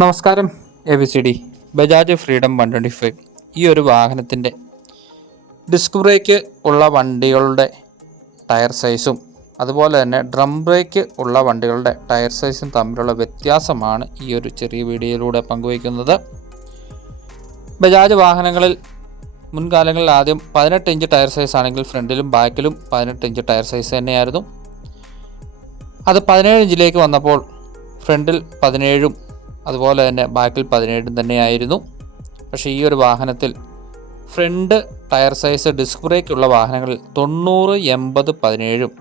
നമസ്കാരം. ABCD Bajaj freedom 125 ഈ ഒരു വാഹനത്തിൻ്റെ ഡിസ്ക് ബ്രേക്ക് ഉള്ള വണ്ടികളുടെ ടയർ സൈസും അതുപോലെ തന്നെ ഡ്രം ബ്രേക്ക് ഉള്ള വണ്ടികളുടെ ടയർ സൈസും തമ്മിലുള്ള വ്യത്യാസമാണ് ഈ ഒരു ചെറിയ വീഡിയോയിലൂടെ പങ്കുവയ്ക്കുന്നത്. ബജാജ് വാഹനങ്ങളിൽ മുൻകാലങ്ങളിൽ ആദ്യം 18 ഇഞ്ച് ടയർ സൈസ് ആണെങ്കിൽ ഫ്രണ്ടിലും ബാക്കിലും 18 ഇഞ്ച് ടയർ സൈസ് തന്നെയായിരുന്നു. അത് 17 ഇഞ്ചിലേക്ക് വന്നപ്പോൾ ഫ്രണ്ടിൽ 17ഉം അതുപോലെ തന്നെ ബാക്കിൽ 17 തന്നെയായിരുന്നു. പക്ഷേ ഈ ഒരു വാഹനത്തിൽ front tyre size disc brake ഉള്ള വാഹനങ്ങളിൽ 90, 80, 17ഉം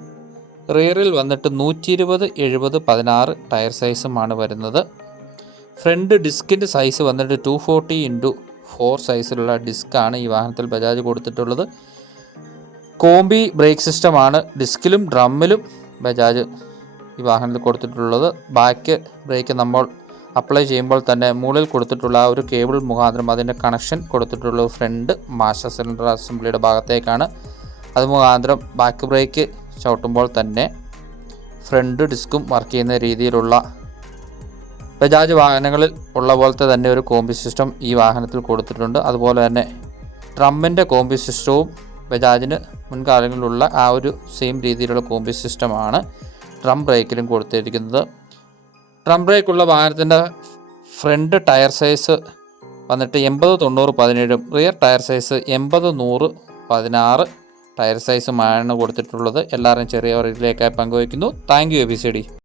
റിയറിൽ വന്നിട്ട് 120, 70, 16 ടയർ സൈസുമാണ് വരുന്നത്. ഫ്രണ്ട് ഡിസ്കിൻ്റെ സൈസ് വന്നിട്ട് 240x4 സൈസിലുള്ള ഡിസ്ക്കാണ് ഈ വാഹനത്തിൽ ബജാജ് കൊടുത്തിട്ടുള്ളത്. കോംബി ബ്രേക്ക് സിസ്റ്റമാണ് ഡിസ്കിലും ഡ്രമ്മിലും ബജാജ് ഈ വാഹനത്തിൽ കൊടുത്തിട്ടുള്ളത്. ബാക്ക് ബ്രേക്ക് നമ്മൾ അപ്ലൈ ചെയ്യുമ്പോൾ തന്നെ മുകളിൽ കൊടുത്തിട്ടുള്ള ആ ഒരു കേബിൾ മുഖാന്തരം അതിൻ്റെ കണക്ഷൻ കൊടുത്തിട്ടുള്ളത് ഫ്രണ്ട് മാസ്റ്റർ സിലിണ്ടർ അസംബ്ലിയുടെ ഭാഗത്തേക്കാണ്. അത് മുഖാന്തരം ബാക്ക് ബ്രേക്ക് ചവിട്ടുമ്പോൾ തന്നെ ഫ്രണ്ട് ഡിസ്കും വർക്ക് ചെയ്യുന്ന രീതിയിലുള്ള ബജാജ് വാഹനങ്ങളിൽ ഉള്ള പോലത്തെ തന്നെ ഒരു കോംബി സിസ്റ്റം ഈ വാഹനത്തിൽ കൊടുത്തിട്ടുണ്ട്. അതുപോലെ തന്നെ ഡ്രമ്മിൻ്റെ കോംബി സിസ്റ്റവും ബജാജിന് മുൻകാലങ്ങളിലുള്ള ആ ഒരു സെയിം രീതിയിലുള്ള കോംബി സിസ്റ്റമാണ് ഡ്രം ബ്രേക്കിലും കൊടുത്തിരിക്കുന്നത്. ഡ്രം ബ്രേക്കുള്ള വാഹനത്തിൻ്റെ ഫ്രണ്ട് ടയർ സൈസ് വന്നിട്ട് 80, 90, 17ഉം റിയർ ടയർ സൈസ് 80, 100, 16 ടയർ സൈസുമാണ് കൊടുത്തിട്ടുള്ളത്. എല്ലാവരും ചെറിയ അറിവിലേക്കായി പങ്കുവയ്ക്കുന്നു. Thank you ABCD.